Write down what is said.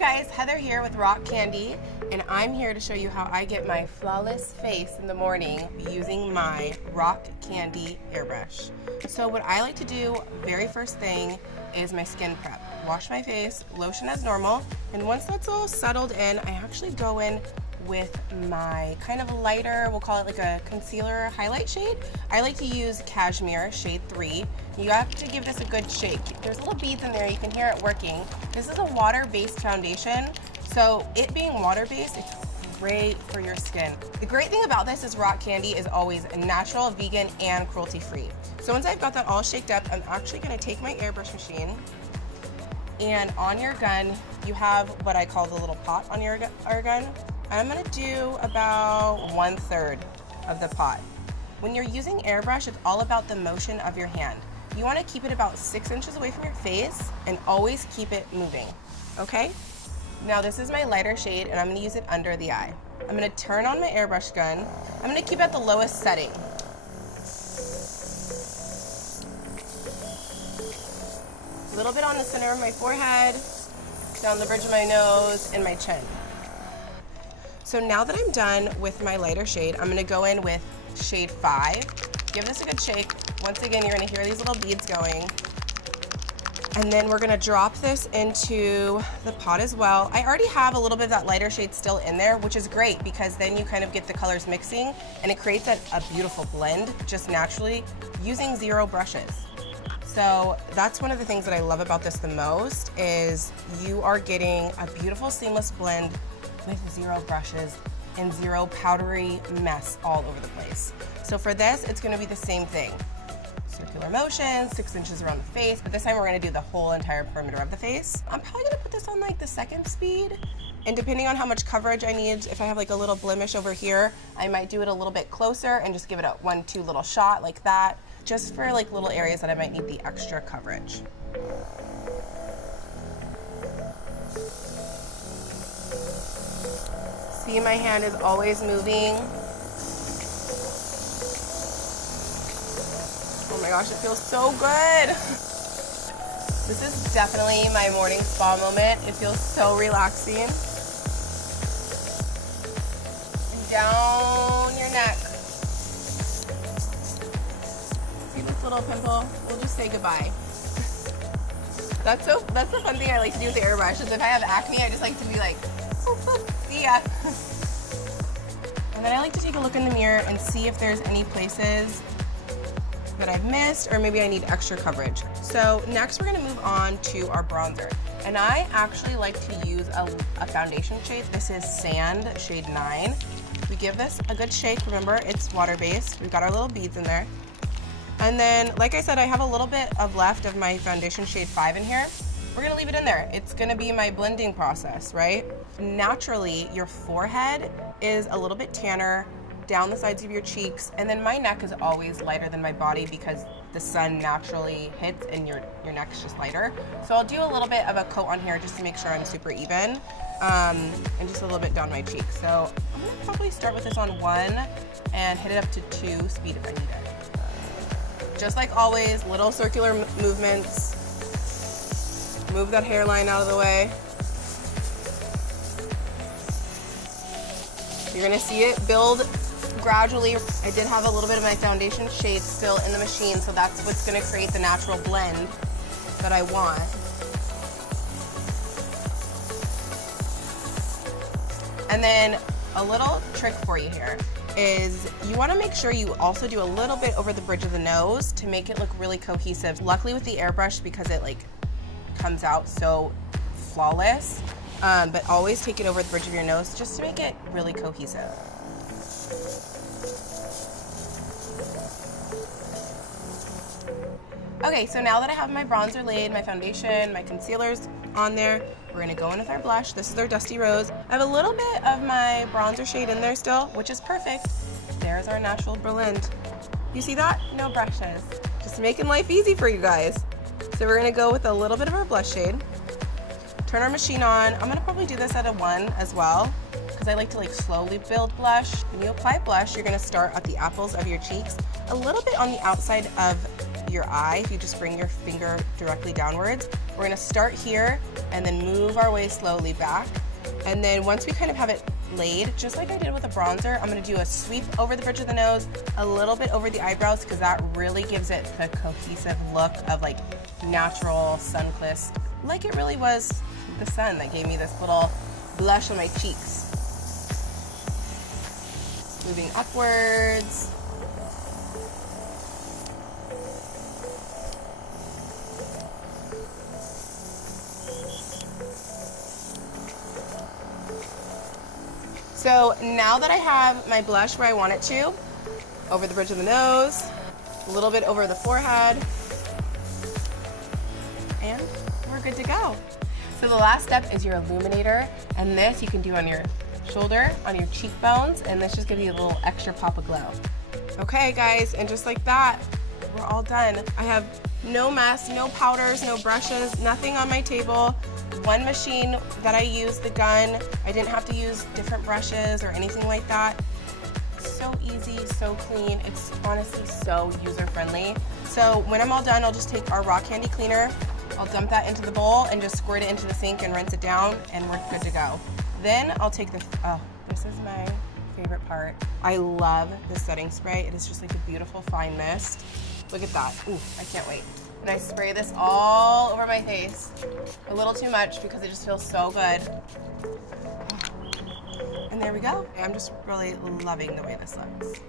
guys, Heather here with Rock Candy, and I'm here to show you how I get my flawless face in the morning using my Rock Candy airbrush. So what I like to do very first thing is my skin prep. Wash my face, lotion as normal, and once that's all settled in, I actually go in with my kind of lighter, we'll call it like a concealer highlight shade. I like to use Cashmere shade 3. You have to give this a good shake. There's little beads in there, you can hear it working. This is a water-based foundation, so it being water-based, it's great for your skin. The great thing about this is Rock Candy is always natural, vegan, and cruelty-free. So once I've got that all shaked up, I'm actually gonna take my airbrush machine, and on your gun, you have what I call the little pot on your gun. I'm gonna do about 1/3 of the pot. When you're using airbrush, it's all about the motion of your hand. You wanna keep it about 6 inches away from your face and always keep it moving, okay? Now this is my lighter shade and I'm gonna use it under the eye. I'm gonna turn on my airbrush gun. I'm gonna keep it at the lowest setting. A little bit on the center of my forehead, down the bridge of my nose, and my chin. So now that I'm done with my lighter shade, I'm gonna go in with shade 5. Give this a good shake. Once again, you're gonna hear these little beads going. And then we're gonna drop this into the pot as well. I already have a little bit of that lighter shade still in there, which is great because then you kind of get the colors mixing and it creates a beautiful blend just naturally using 0 brushes. So that's one of the things that I love about this the most is you are getting a beautiful seamless blend with 0 brushes and 0 powdery mess all over the place. So for this, it's gonna be the same thing. Circular motion, 6 inches around the face, but this time we're gonna do the whole entire perimeter of the face. I'm probably gonna put this on like the 2nd speed, and depending on how much coverage I need, if I have like a little blemish over here, I might do it a little bit closer and just give it a 1-2 little shot like that, just for like little areas that I might need the extra coverage. See, my hand is always moving. Oh my gosh, it feels so good. This is definitely my morning spa moment. It feels so relaxing. And down your neck. See this little pimple? We'll just say goodbye. That's the fun thing I like to do with the airbrush is if I have acne, I just like to be like, see ya. And then I like to take a look in the mirror and see if there's any places that I've missed or maybe I need extra coverage. So next we're gonna move on to our bronzer. And I actually like to use a foundation shade. This is Sand shade 9. We give this a good shake. Remember, it's water-based. We've got our little beads in there. And then, like I said, I have a little bit left of my foundation shade 5 in here. We're gonna leave it in there. It's gonna be my blending process, right? Naturally, your forehead is a little bit tanner, down the sides of your cheeks, and then my neck is always lighter than my body because the sun naturally hits and your neck's just lighter. So I'll do a little bit of a coat on here just to make sure I'm super even, and just a little bit down my cheek. So I'm gonna probably start with this on 1 and hit it up to 2 speed if I need it. Just like always, little circular movements. Move that hairline out of the way. You're gonna see it build gradually. I did have a little bit of my foundation shade still in the machine, so that's what's gonna create the natural blend that I want. And then a little trick for you here is you wanna make sure you also do a little bit over the bridge of the nose to make it look really cohesive. Luckily with the airbrush, because it like comes out so flawless, but always take it over the bridge of your nose just to make it really cohesive. Okay, so now that I have my bronzer laid, my foundation, my concealer's on there, we're gonna go in with our blush. This is our Dusty Rose. I have a little bit of my bronzer shade in there still, which is perfect. There's our natural blend. You see that? No brushes. Just making life easy for you guys. So we're gonna go with a little bit of our blush shade. Turn our machine on. I'm gonna probably do this at a 1 as well, because I like to like slowly build blush. When you apply blush, you're gonna start at the apples of your cheeks, a little bit on the outside of your eye if you just bring your finger directly downwards. We're gonna start here and then move our way slowly back. And then once we kind of have it laid, just like I did with the bronzer, I'm gonna do a sweep over the bridge of the nose, a little bit over the eyebrows, because that really gives it the cohesive look of like natural sun-kissed, like it really was the sun that gave me this little blush on my cheeks. Moving upwards. So now that I have my blush where I want it to, over the bridge of the nose, a little bit over the forehead, and we're good to go. So the last step is your illuminator, and this you can do on your shoulder, on your cheekbones, and this just gives you a little extra pop of glow. Okay guys, and just like that, we're all done. I have no mess, no powders, no brushes, nothing on my table. One machine that I use, the gun. I didn't have to use different brushes or anything like that. So easy, so clean. It's honestly so user-friendly. So when I'm all done, I'll just take our Rock Candy cleaner, I'll dump that into the bowl and just squirt it into the sink and rinse it down, and we're good to go. Then I'll take the, oh, this is my favorite part. I love the setting spray. It is just like a beautiful fine mist. Look at that. Ooh, I can't wait. And I spray this all over my face. A little too much because it just feels so good. And there we go. I'm just really loving the way this looks.